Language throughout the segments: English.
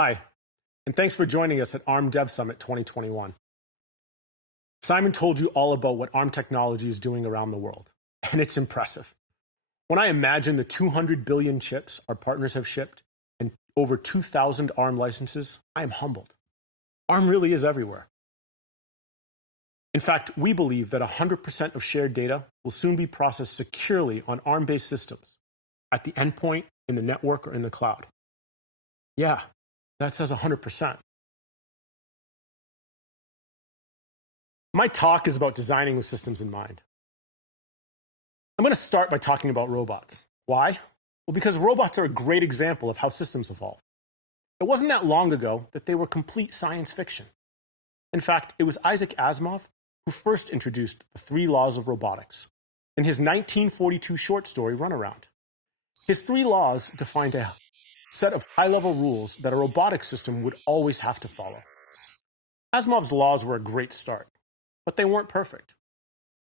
Hi, and thanks for joining us at ARM DevSummit 2021. Simon told you all about what ARM technology is doing around the world, and it's impressive. When I imagine the 200 billion chips our partners have shipped and over 2,000 ARM licenses, I am humbled. ARM really is everywhere. In fact, we believe that 100% of shared data will soon be processed securely on ARM-based systems, at the endpoint, in the network, or in the cloud. Yeah, that says 100%. My talk is about designing with systems in mind. I'm going to start by talking about robots. Why? Well, because robots are a great example of how systems evolve. It wasn't that long ago that they were complete science fiction. In fact, it was Isaac Asimov who first introduced the 3 laws of robotics in his 1942 short story, Runaround. His 3 laws defined a set of high-level rules that a robotic system would always have to follow. Asimov's laws were a great start, but they weren't perfect.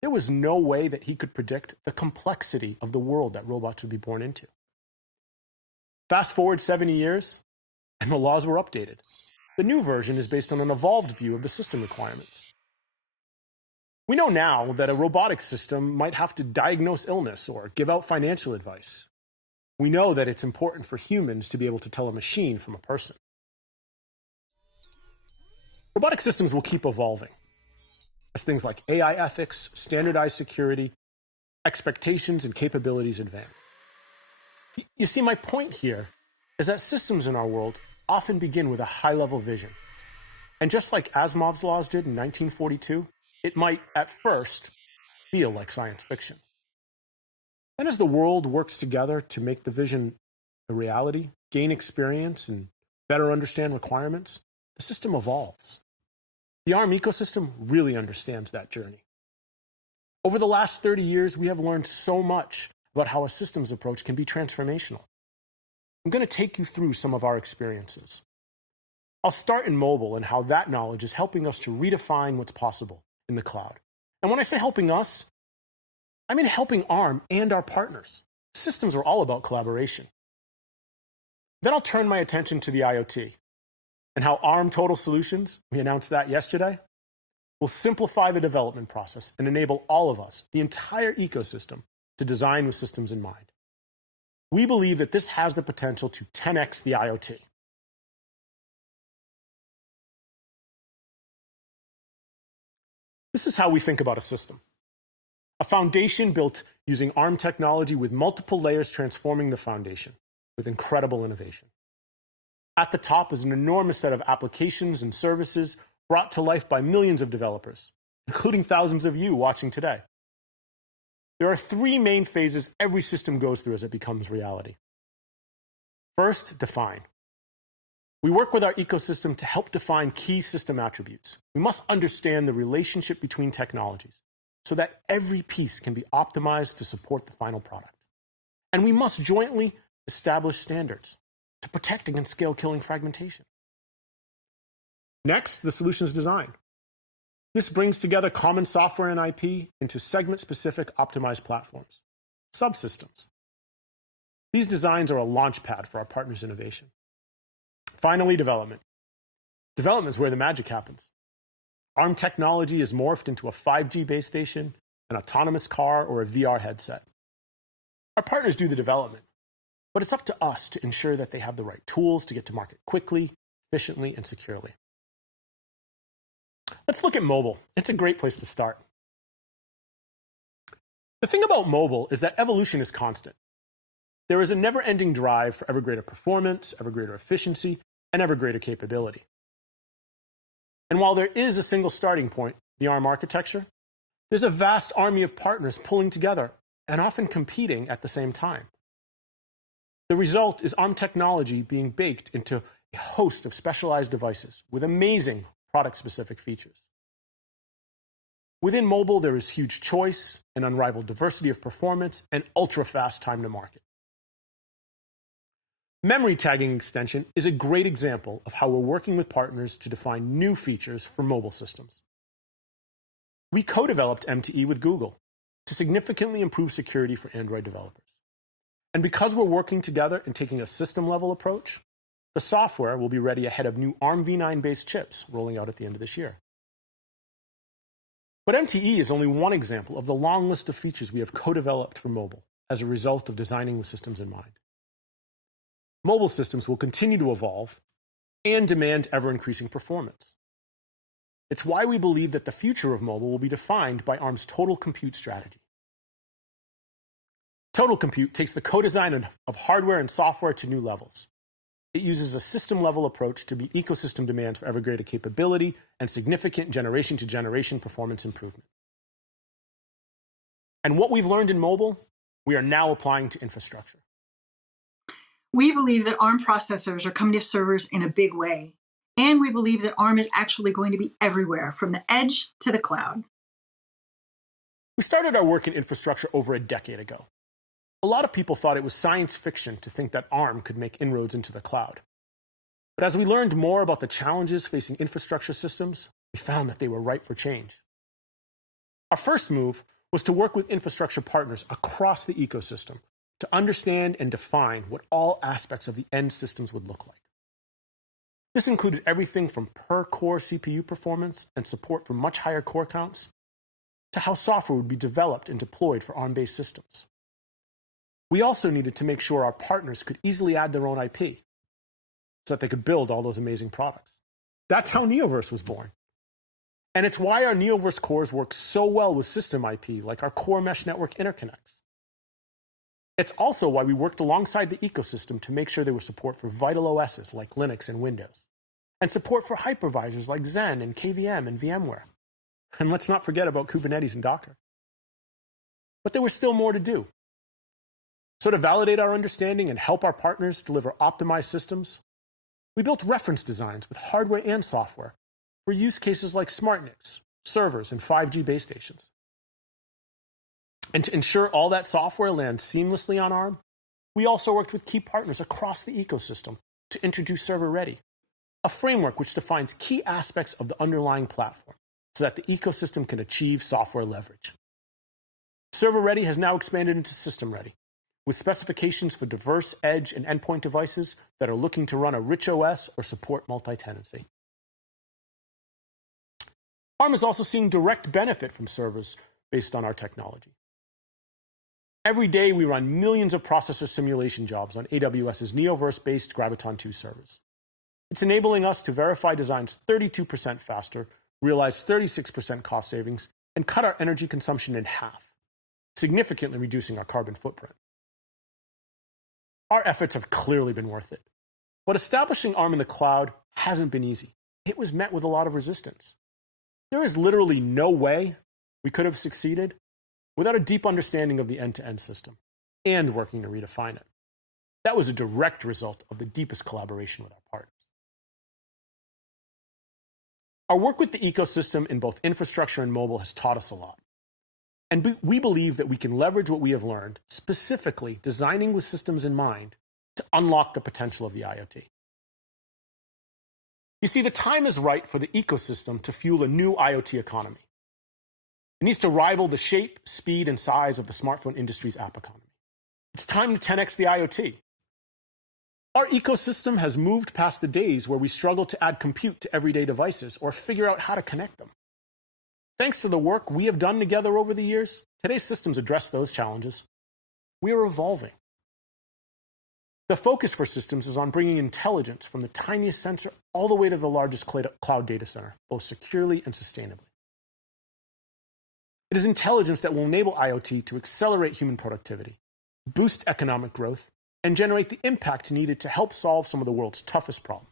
There was no way that he could predict the complexity of the world that robots would be born into. Fast forward 70 years, and the laws were updated. The new version is based on an evolved view of the system requirements. We know now that a robotic system might have to diagnose illness or give out financial advice. We know that it's important for humans to be able to tell a machine from a person. Robotic systems will keep evolving as things like AI ethics, standardized security, expectations, and capabilities advance. You see, my point here is that systems in our world often begin with a high-level vision. And just like Asimov's laws did in 1942, it might, at first, feel like science fiction. Then as the world works together to make the vision a reality, gain experience, and better understand requirements, the system evolves. The ARM ecosystem really understands that journey. Over the last 30 years, we have learned so much about how a systems approach can be transformational. I'm going to take you through some of our experiences. I'll start in mobile and how that knowledge is helping us to redefine what's possible in the cloud. And when I say helping us, I mean helping ARM and our partners. Systems are all about collaboration. Then I'll turn my attention to the IoT and how ARM Total Solutions, we announced that yesterday, will simplify the development process and enable all of us, the entire ecosystem, to design with systems in mind. We believe that this has the potential to 10x the IoT. This is how we think about a system. A foundation built using ARM technology with multiple layers transforming the foundation with incredible innovation. At the top is an enormous set of applications and services brought to life by millions of developers, including thousands of you watching today. There are 3 main phases every system goes through as it becomes reality. First, define. We work with our ecosystem to help define key system attributes. We must understand the relationship between technologies so that every piece can be optimized to support the final product. And we must jointly establish standards to protect against scale-killing fragmentation. Next, the solutions design. This brings together common software and IP into segment-specific optimized platforms, subsystems. These designs are a launchpad for our partners' innovation. Finally, development. Development is where the magic happens. ARM technology is morphed into a 5G base station, an autonomous car, or a VR headset. Our partners do the development, but it's up to us to ensure that they have the right tools to get to market quickly, efficiently, and securely. Let's look at mobile. It's a great place to start. The thing about mobile is that evolution is constant. There is a never-ending drive for ever greater performance, ever greater efficiency, and ever greater capability. And while there is a single starting point, the ARM architecture, there's a vast army of partners pulling together and often competing at the same time. The result is ARM technology being baked into a host of specialized devices with amazing product-specific features. Within mobile, there is huge choice, an unrivaled diversity of performance, and ultra-fast time to market. Memory tagging extension is a great example of how we're working with partners to define new features for mobile systems. We co-developed MTE with Google to significantly improve security for Android developers. And because we're working together and taking a system-level approach, the software will be ready ahead of new ARM v9-based chips rolling out at the end of this year. But MTE is only one example of the long list of features we have co-developed for mobile as a result of designing with systems in mind. Mobile systems will continue to evolve and demand ever-increasing performance. It's why we believe that the future of mobile will be defined by ARM's total compute strategy. Total compute takes the co-design of hardware and software to new levels. It uses a system-level approach to meet ecosystem demands for ever greater capability and significant generation-to-generation performance improvement. And what we've learned in mobile, we are now applying to infrastructure. We believe that ARM processors are coming to servers in a big way. And we believe that ARM is actually going to be everywhere, from the edge to the cloud. We started our work in infrastructure over a decade ago. A lot of people thought it was science fiction to think that ARM could make inroads into the cloud. But as we learned more about the challenges facing infrastructure systems, we found that they were ripe for change. Our first move was to work with infrastructure partners across the ecosystem to understand and define what all aspects of the end systems would look like. This included everything from per-core CPU performance and support for much higher core counts to how software would be developed and deployed for ARM-based systems. We also needed to make sure our partners could easily add their own IP so that they could build all those amazing products. That's how Neoverse was born. And it's why our Neoverse cores work so well with system IP, like our core mesh network interconnects. It's also why we worked alongside the ecosystem to make sure there was support for vital OSs like Linux and Windows, and support for hypervisors like Xen and KVM and VMware. And let's not forget about Kubernetes and Docker. But there was still more to do. So to validate our understanding and help our partners deliver optimized systems, we built reference designs with hardware and software for use cases like SmartNICs, servers, and 5G base stations. And to ensure all that software lands seamlessly on ARM, we also worked with key partners across the ecosystem to introduce Server Ready, a framework which defines key aspects of the underlying platform so that the ecosystem can achieve software leverage. Server Ready has now expanded into System Ready, with specifications for diverse edge and endpoint devices that are looking to run a rich OS or support multi-tenancy. ARM is also seeing direct benefit from servers based on our technology. Every day, we run millions of processor simulation jobs on AWS's Neoverse-based Graviton2 servers. It's enabling us to verify designs 32% faster, realize 36% cost savings, and cut our energy consumption in half, significantly reducing our carbon footprint. Our efforts have clearly been worth it. But establishing ARM in the cloud hasn't been easy. It was met with a lot of resistance. There is literally no way we could have succeeded without a deep understanding of the end-to-end system and working to redefine it. That was a direct result of the deepest collaboration with our partners. Our work with the ecosystem in both infrastructure and mobile has taught us a lot. And we believe that we can leverage what we have learned, specifically designing with systems in mind, to unlock the potential of the IoT. You see, the time is right for the ecosystem to fuel a new IoT economy. It needs to rival the shape, speed, and size of the smartphone industry's app economy. It's time to 10x the IoT. Our ecosystem has moved past the days where we struggle to add compute to everyday devices or figure out how to connect them. Thanks to the work we have done together over the years, today's systems address those challenges. We are evolving. The focus for systems is on bringing intelligence from the tiniest sensor all the way to the largest cloud data center, both securely and sustainably. It is intelligence that will enable IoT to accelerate human productivity, boost economic growth, and generate the impact needed to help solve some of the world's toughest problems.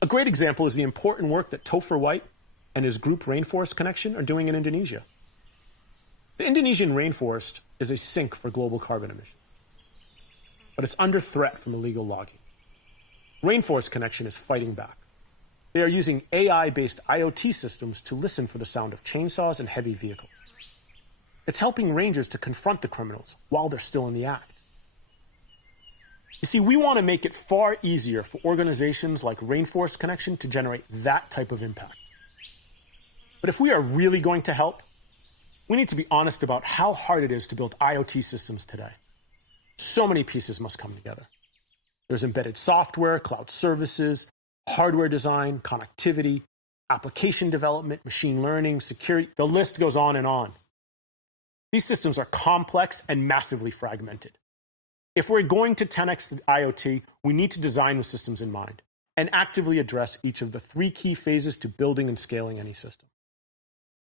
A great example is the important work that Topher White and his group Rainforest Connection are doing in Indonesia. The Indonesian rainforest is a sink for global carbon emissions, but it's under threat from illegal logging. Rainforest Connection is fighting back. They are using AI-based IoT systems to listen for the sound of chainsaws and heavy vehicles. It's helping rangers to confront the criminals while they're still in the act. You see, we want to make it far easier for organizations like Rainforest Connection to generate that type of impact. But if we are really going to help, we need to be honest about how hard it is to build IoT systems today. So many pieces must come together. There's embedded software, cloud services, hardware design, connectivity, application development, machine learning, security. The list goes on and on. These systems are complex and massively fragmented. If we're going to 10x the IoT, we need to design with systems in mind and actively address each of the three key phases to building and scaling any system: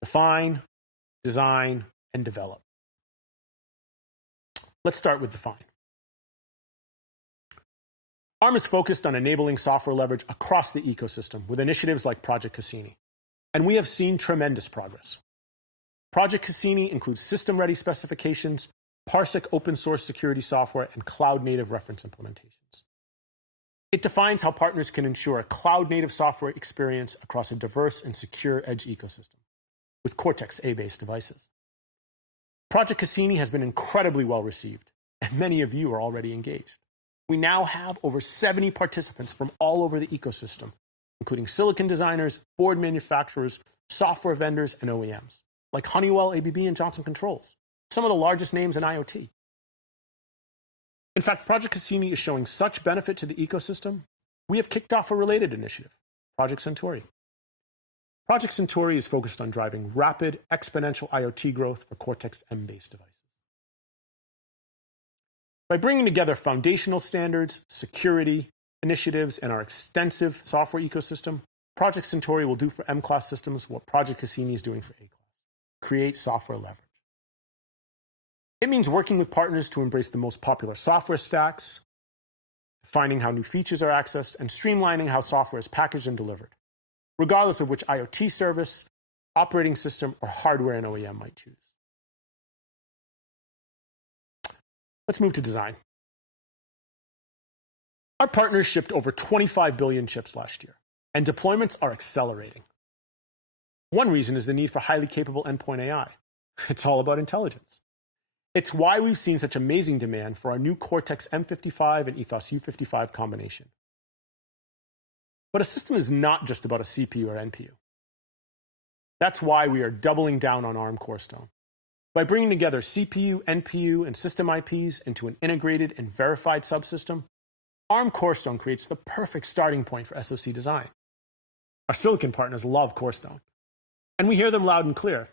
define, design, and develop. Let's start with define. ARM is focused on enabling software leverage across the ecosystem with initiatives like Project Cassini, and we have seen tremendous progress. Project Cassini includes system-ready specifications, Parsec open-source security software, and cloud-native reference implementations. It defines how partners can ensure a cloud-native software experience across a diverse and secure edge ecosystem with Cortex-A-based devices. Project Cassini has been incredibly well received, and many of you are already engaged. We now have over 70 participants from all over the ecosystem, including silicon designers, board manufacturers, software vendors, and OEMs, like Honeywell, ABB, and Johnson Controls, some of the largest names in IoT. In fact, Project Cassini is showing such benefit to the ecosystem, we have kicked off a related initiative, Project Centauri. Project Centauri is focused on driving rapid, exponential IoT growth for Cortex-M-based devices. By bringing together foundational standards, security initiatives, and our extensive software ecosystem, Project Centauri will do for M-class systems what Project Cassini is doing for A-class: create software leverage. It means working with partners to embrace the most popular software stacks, defining how new features are accessed, and streamlining how software is packaged and delivered, regardless of which IoT service, operating system, or hardware an OEM might choose. Let's move to design. Our partners shipped over 25 billion chips last year, and deployments are accelerating. One reason is the need for highly capable endpoint AI. It's all about intelligence. It's why we've seen such amazing demand for our new Cortex M55 and Ethos U55 combination. But a system is not just about a CPU or NPU. That's why we are doubling down on ARM Corestone. By bringing together CPU, NPU, and system IPs into an integrated and verified subsystem, ARM Corestone creates the perfect starting point for SoC design. Our silicon partners love Corestone, and we hear them loud and clear.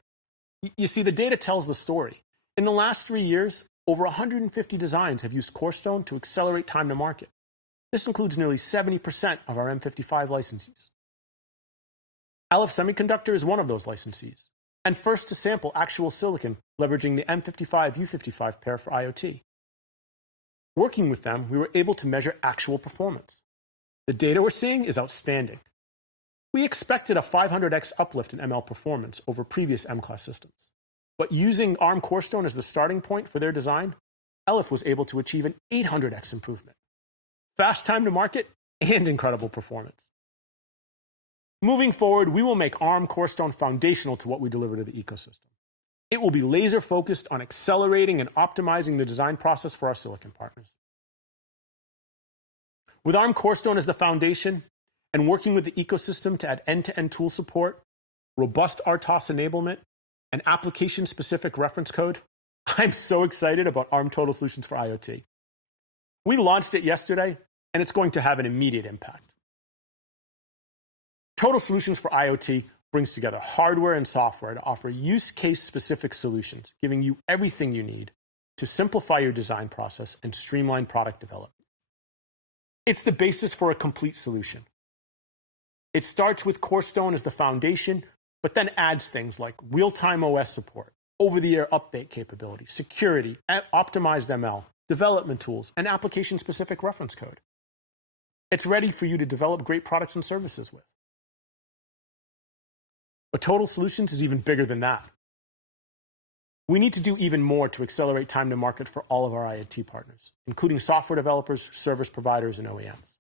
You see, the data tells the story. In the last 3 years, over 150 designs have used Corestone to accelerate time to market. This includes nearly 70% of our M55 licensees. Aleph Semiconductor is one of those licensees, and first to sample actual silicon leveraging the M55-U55 pair for IoT. Working with them, we were able to measure actual performance. The data we're seeing is outstanding. We expected a 500x uplift in ML performance over previous M-class systems. But using ARM Corestone as the starting point for their design, Aleph was able to achieve an 800x improvement. Fast time to market and incredible performance. Moving forward, we will make ARM Corestone foundational to what we deliver to the ecosystem. It will be laser focused on accelerating and optimizing the design process for our silicon partners. With ARM Corestone as the foundation and working with the ecosystem to add end-to-end tool support, robust RTOS enablement, and application-specific reference code, I'm so excited about ARM Total Solutions for IoT. We launched it yesterday, and it's going to have an immediate impact. Total Solutions for IoT brings together hardware and software to offer use case-specific solutions, giving you everything you need to simplify your design process and streamline product development. It's the basis for a complete solution. It starts with Corestone as the foundation, but then adds things like real-time OS support, over-the-air update capability, security, optimized ML, development tools, and application-specific reference code. It's ready for you to develop great products and services with. But Total Solutions is even bigger than that. We need to do even more to accelerate time to market for all of our IoT partners, including software developers, service providers, and OEMs.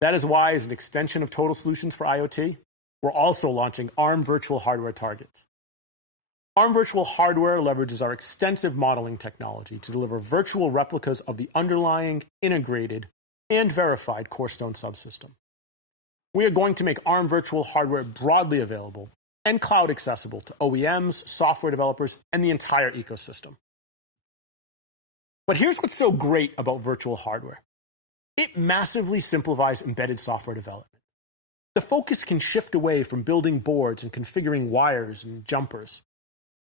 That is why, as an extension of Total Solutions for IoT, we're also launching ARM Virtual Hardware Targets. ARM Virtual Hardware leverages our extensive modeling technology to deliver virtual replicas of the underlying, integrated, and verified Corestone subsystem. We are going to make ARM Virtual Hardware broadly available and cloud accessible to OEMs, software developers, and the entire ecosystem. But here's what's so great about virtual hardware. It massively simplifies embedded software development. The focus can shift away from building boards and configuring wires and jumpers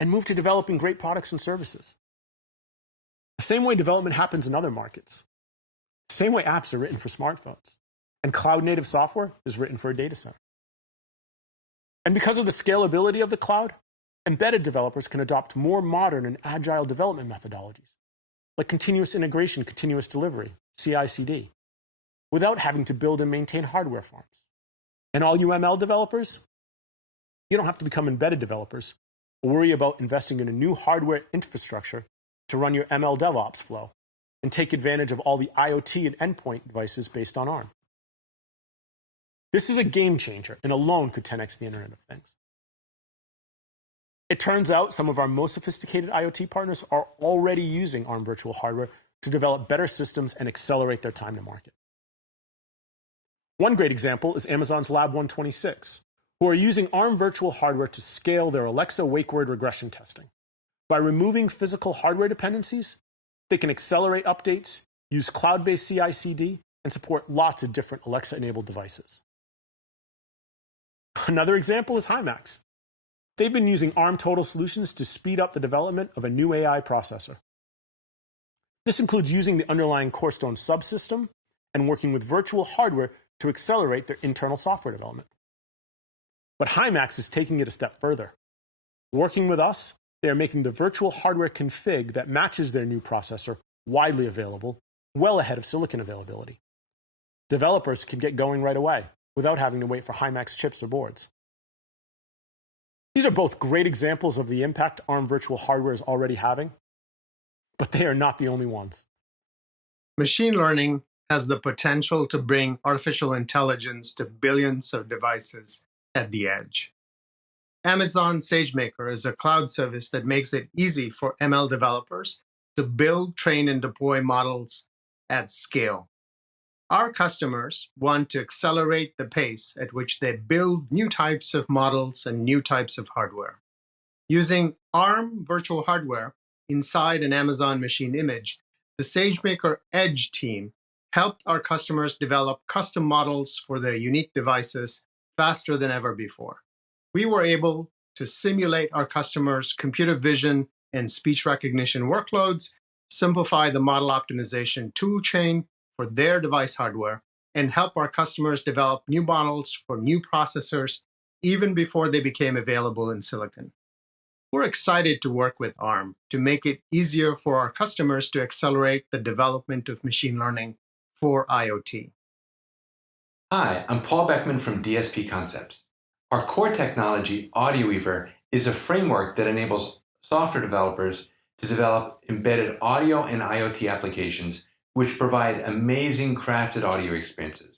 and move to developing great products and services. The same way development happens in other markets. The same way apps are written for smartphones and cloud-native software is written for a data center. And because of the scalability of the cloud, embedded developers can adopt more modern and agile development methodologies, like continuous integration, continuous delivery, CI/CD, without having to build and maintain hardware farms. And all you ML developers, you don't have to become embedded developers or worry about investing in a new hardware infrastructure to run your ML DevOps flow and take advantage of all the IoT and endpoint devices based on ARM. This is a game changer and alone could 10x the Internet of Things. It turns out some of our most sophisticated IoT partners are already using ARM virtual hardware to develop better systems and accelerate their time to market. One great example is Amazon's Lab 126, who are using ARM virtual hardware to scale their Alexa wake word regression testing. By removing physical hardware dependencies, they can accelerate updates, use cloud-based CI/CD, and support lots of different Alexa-enabled devices. Another example is Himax. They've been using ARM Total Solutions to speed up the development of a new AI processor. This includes using the underlying Corestone subsystem and working with virtual hardware to accelerate their internal software development. But Himax is taking it a step further. Working with us, they are making the virtual hardware config that matches their new processor widely available, well ahead of silicon availability. Developers can get going right away without having to wait for Himax chips or boards. These are both great examples of the impact ARM virtual hardware is already having, but they are not the only ones. Machine learning has the potential to bring artificial intelligence to billions of devices at the edge. Amazon SageMaker is a cloud service that makes it easy for ML developers to build, train, and deploy models at scale. Our customers want to accelerate the pace at which they build new types of models and new types of hardware. Using ARM virtual hardware inside an Amazon machine image, the SageMaker Edge team helped our customers develop custom models for their unique devices faster than ever before. We were able to simulate our customers' computer vision and speech recognition workloads, simplify the model optimization toolchain for their device hardware, and help our customers develop new models for new processors even before they became available in silicon. We're excited to work with ARM to make it easier for our customers to accelerate the development of machine learning for IoT. Hi, I'm Paul Beckman from DSP Concepts. Our core technology, AudioWeaver, is a framework that enables software developers to develop embedded audio and IoT applications which provide amazing crafted audio experiences.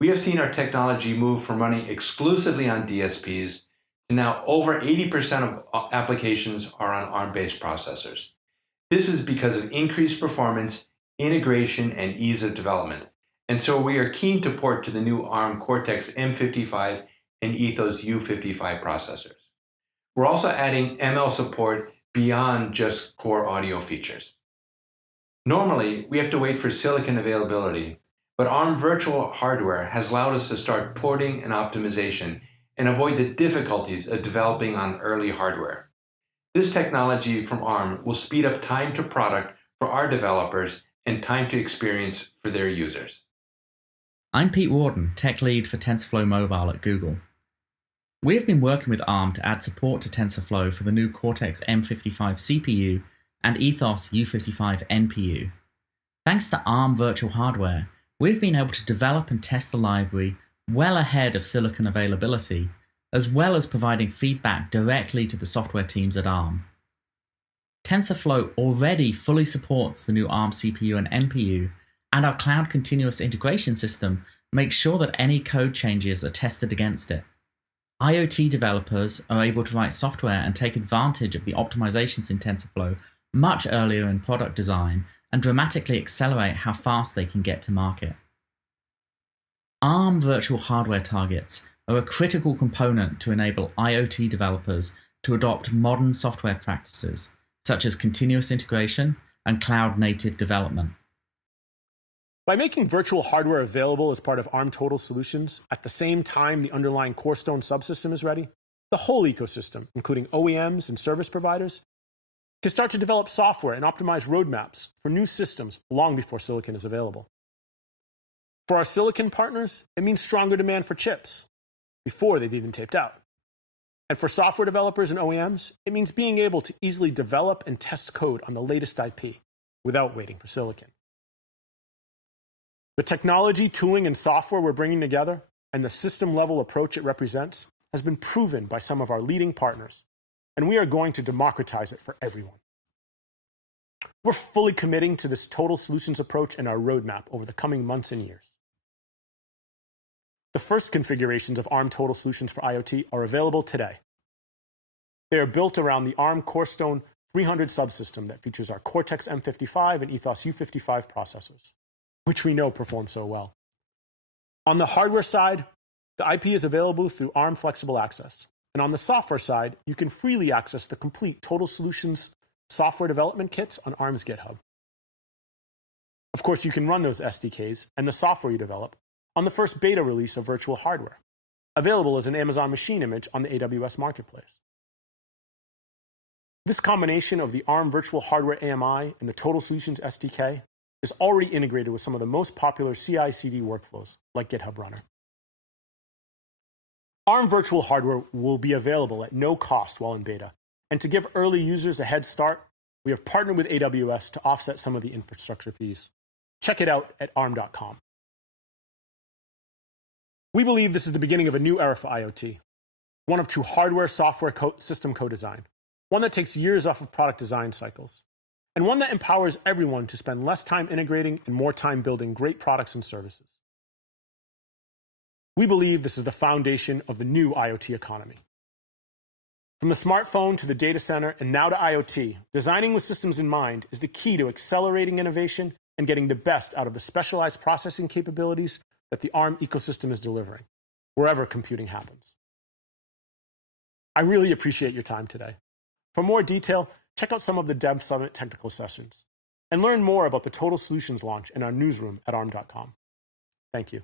We have seen our technology move from running exclusively on DSPs to now over 80% of applications are on ARM-based processors. This is because of increased performance, integration, and ease of development. And so we are keen to port to the new ARM Cortex M55 and Ethos U55 processors. We're also adding ML support beyond just core audio features. Normally, we have to wait for silicon availability, but ARM virtual hardware has allowed us to start porting and optimization and avoid the difficulties of developing on early hardware. This technology from ARM will speed up time to product for our developers and time to experience for their users. I'm Pete Warden, Tech Lead for TensorFlow Mobile at Google. We have been working with ARM to add support to TensorFlow for the new Cortex M55 CPU and Ethos U55 NPU. Thanks to ARM virtual hardware, we've been able to develop and test the library well ahead of silicon availability, as well as providing feedback directly to the software teams at ARM. TensorFlow already fully supports the new ARM CPU and NPU, and our cloud continuous integration system makes sure that any code changes are tested against it. IoT developers are able to write software and take advantage of the optimizations in TensorFlow much earlier in product design and dramatically accelerate how fast they can get to market. ARM virtual hardware targets are a critical component to enable IoT developers to adopt modern software practices, such as continuous integration and cloud-native development. By making virtual hardware available as part of ARM Total Solutions at the same time the underlying Corestone subsystem is ready, the whole ecosystem, including OEMs and service providers, can start to develop software and optimize roadmaps for new systems long before silicon is available. For our silicon partners, it means stronger demand for chips before they've even taped out. And for software developers and OEMs, it means being able to easily develop and test code on the latest IP without waiting for silicon. The technology, tooling, and software we're bringing together and the system-level approach it represents has been proven by some of our leading partners, and we are going to democratize it for everyone. We're fully committing to this total solutions approach and our roadmap over the coming months and years. The first configurations of ARM Total Solutions for IoT are available today. They are built around the ARM Corestone 300 subsystem that features our Cortex M55 and Ethos U55 processors, which we know perform so well. On the hardware side, the IP is available through ARM Flexible Access. And on the software side, you can freely access the complete Total Solutions software development kits on ARM's GitHub. Of course, you can run those SDKs and the software you develop on the first beta release of virtual hardware, available as an Amazon machine image on the AWS Marketplace. This combination of the ARM Virtual Hardware AMI and the Total Solutions SDK is already integrated with some of the most popular CI/CD workflows, like GitHub Runner. ARM Virtual Hardware will be available at no cost while in beta, and to give early users a head start, we have partnered with AWS to offset some of the infrastructure fees. Check it out at arm.com. We believe this is the beginning of a new era for IoT, one of true hardware-software system co-design, one that takes years off of product design cycles, and one that empowers everyone to spend less time integrating and more time building great products and services. We believe this is the foundation of the new IoT economy. From the smartphone to the data center and now to IoT, designing with systems in mind is the key to accelerating innovation and getting the best out of the specialized processing capabilities that the ARM ecosystem is delivering, wherever computing happens. I really appreciate your time today. For more detail, check out some of the DevSummit technical sessions and learn more about the Total Solutions launch in our newsroom at arm.com. Thank you.